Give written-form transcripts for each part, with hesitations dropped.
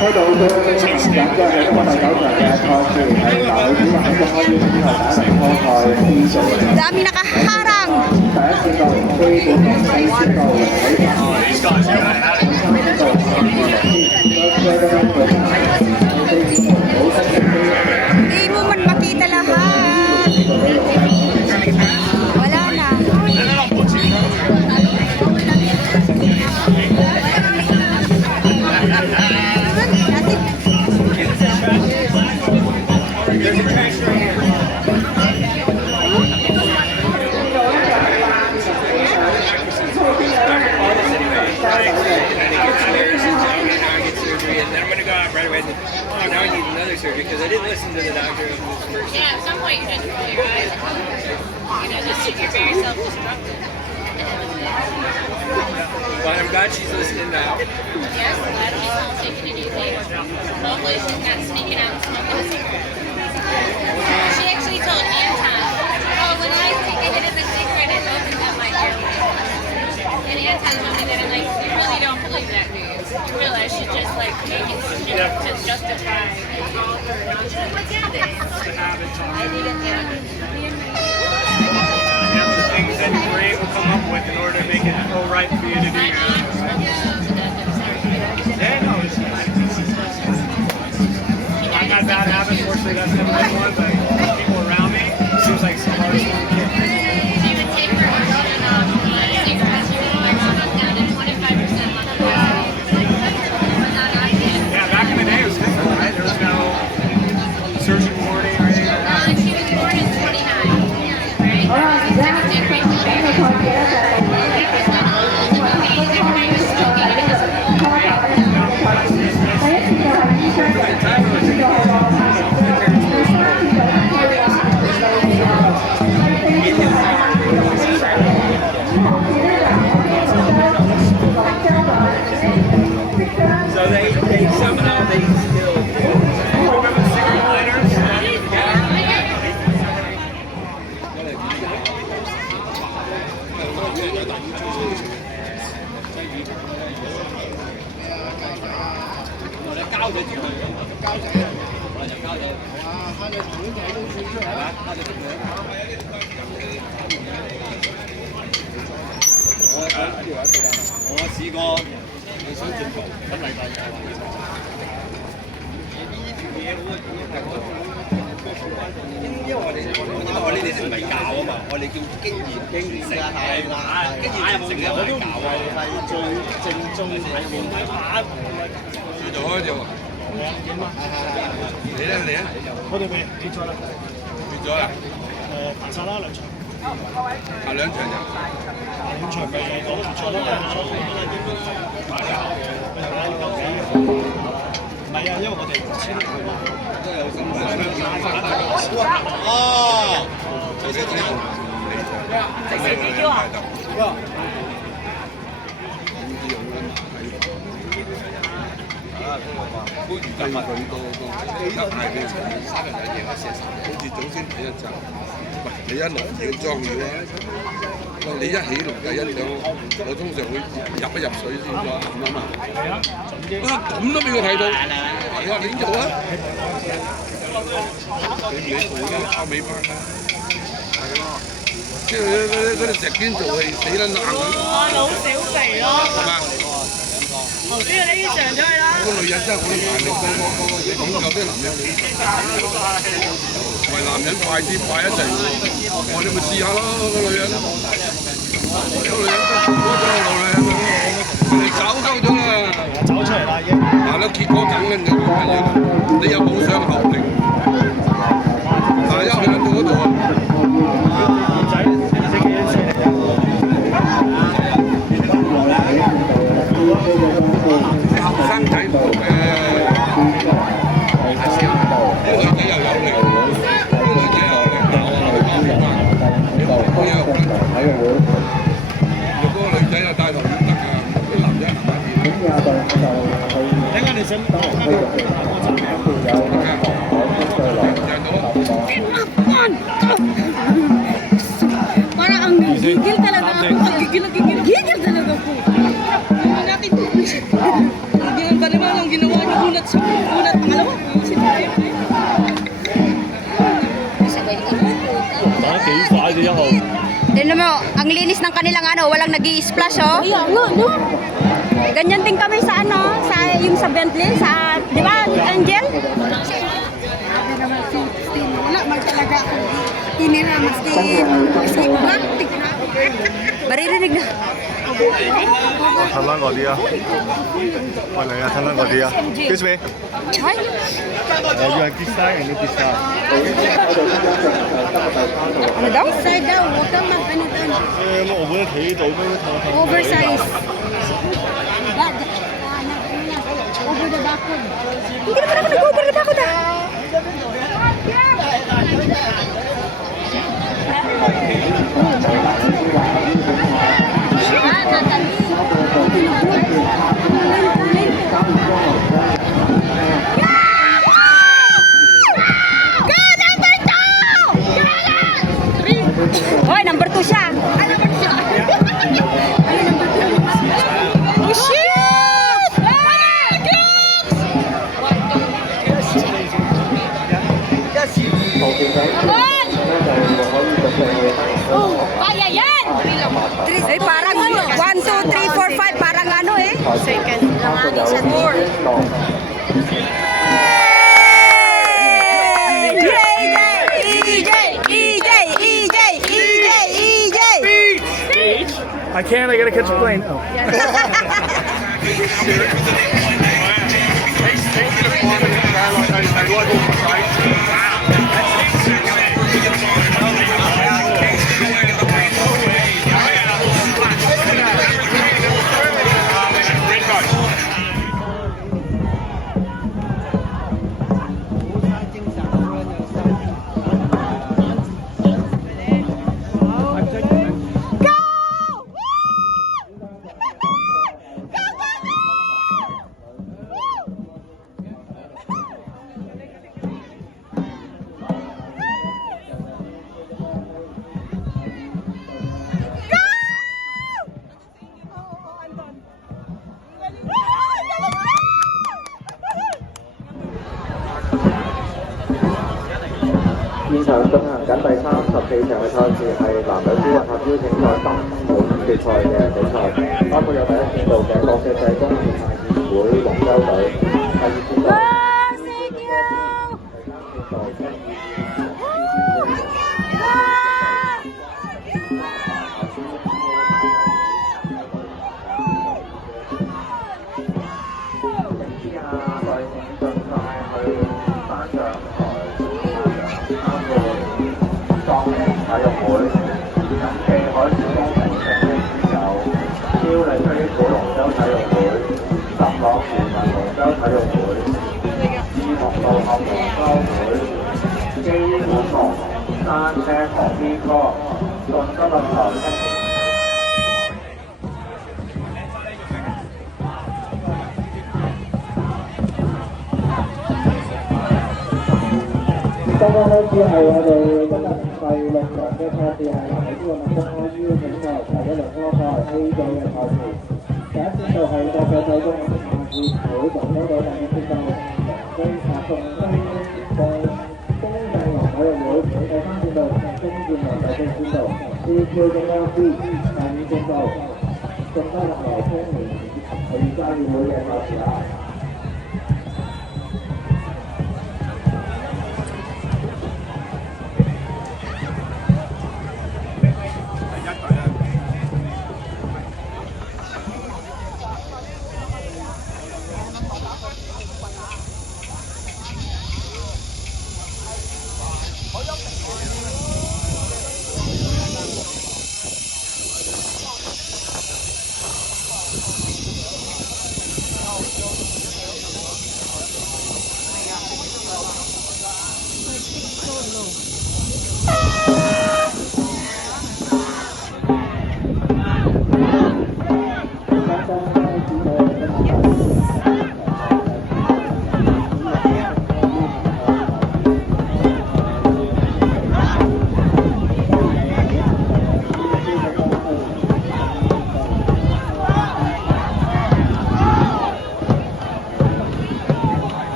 開到都緊張嘅，因為第9場嘅賽事係男女子環嘅開始之後打嚟開賽 B 組嘅。Dami nakaharang! 第一線道基本同第四線道Hindi mo man makita lahat. Wala na. Because I didn't listen to the doctor. Yeah, at some point you just roll your eyes and just you're very self-destructive. But I'm glad she's listening now. Yes, I'm glad she's not taking it easy. Hopefully she's not sneaking out and smoking a cigarette. She actually told Anton, oh, when I take a hit of the cigarette, it opens up my airway. And Anton told me that I'm like, you really don't believe that, do you? You realize she just like making shit to justify. I didn't Things that your brain will come up with in order to make it feel right for you to do. Yeah, no, I'm not bad habits, fortunately that's never been one, but people around me, it seems like it's the hardest one to get. She would take her cigarettes, she would like down to 25% on the Yeah, back in the day it was different, right? There was no surgeon warning or anything like that. She was born in 29, right? Second generation. So they somehow they still remember the cigarette lighters?你一落要裝料啊！你一起落第一兩，我通常會入一入水先裝咁啊嘛。啊咁都俾佢睇到，係啊，你做啊！你唔理做啦，靠尾班啦。即係嗰啲石堅做係死得硬佢。哇！老小肥咯，係嘛？頭先嗰啲上咗去啦。個女人真係好大力㗎，講究啲男人唔係男人快啲快一齊，我哋咪試下咯個女人。個女人嗰個女人，你走鳩咗啦，走出嚟啦已經。嗱，你結果梗嘅唔緊要，你又冇傷後力，嗱一去到嗰度啊，仔你識幾多錢嚟啊？後生仔唔同嘅，係少，啲女仔又有力，啲女仔又有力，我冇辦法，呢個好有。Gigil talaga ako. Gigil talaga ako. Hindi natin Ganyan ba naman ang ginawa niyo? Unat pangalawa.幾快嘅1號。 Tignan mo, ang linis ng kanilang ano, walang nag-i-splash oh. Kaya nga, no? Ganyan din kami sa ano, sa yung sa Bentley, sa, di ba, Angel? Wala, magtalaga ako. Tinira, maski plastic na. Maririnig na. 褪翻嗰啲啊，我嚟啊，褪翻嗰啲啊。Excuse me， Ay,我要係 this side and this side。 ano daw? Side daw, huwag kang mag-ano doon. 我本身企呢度都睇。 Oversize. Over the backward. Hindi naman ako nag-over na ako na. Hoy, number 2 siya. Oh, shit! Kaya yan! Ay, parang 1, 2, 3, 4, 5. Parang ano eh. Second. Langagin sa tour. I can't. I gotta catch a plane. Oh.現場進行緊第34場嘅賽事係男女組合邀請賽10門決賽嘅比賽，包括有第一線道嘅國際社工協會龍舟隊，第二線道。體育會、暨海小工程盛名有超力飛虎龍舟體育會、十朗漁民龍舟體育會、志同道合龍舟會、機管龍單車旁邊歌、順德論壇青年。剛剛開始係我哋今日第6場嘅賽事係男女組合中 I U 比賽第一輪科賽 A 組嘅賽事，第一線道係國際社工協會龍舟隊第一線道龍舟公濟龍體育會，第三線道中建龍第四線道 CQ 中央 B 第五線道順德立來青年體育協會嘅賽事啦。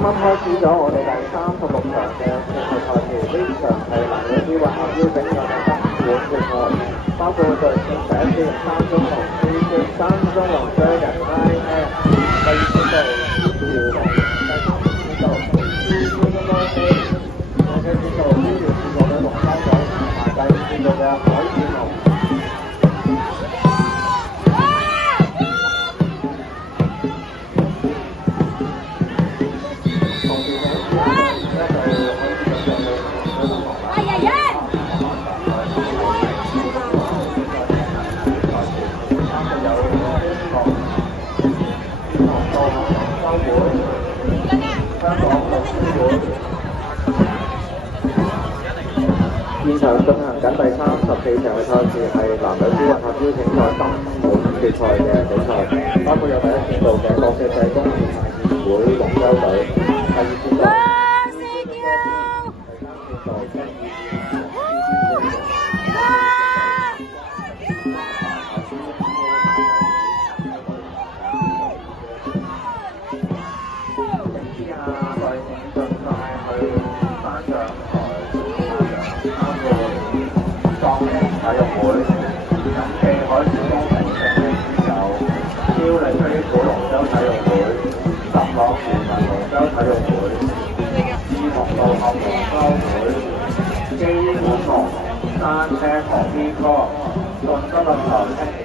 啱開始咗我哋第36場嘅正式賽事，呢場係男女子混合腰比賽嘅得獎決賽，包括隊伍第一節3中龍 3中龍追緊 IM， 第二節度姚龍，第三節度第四節度醫療節度嘅龍山仔，同埋第五節度嘅海戰龍。現場進行緊第34場嘅賽事係男女子混合邀請賽金碗決賽嘅比賽，包括有第一節度嘅國際社工業協會龍舟隊，第二節度。體育會、錦記海事工程嘅有超力飛虎龍舟體育會、十朗漁民龍舟體育會、志同道合龍舟會、基本龍山車旁邊哥、順德論壇青年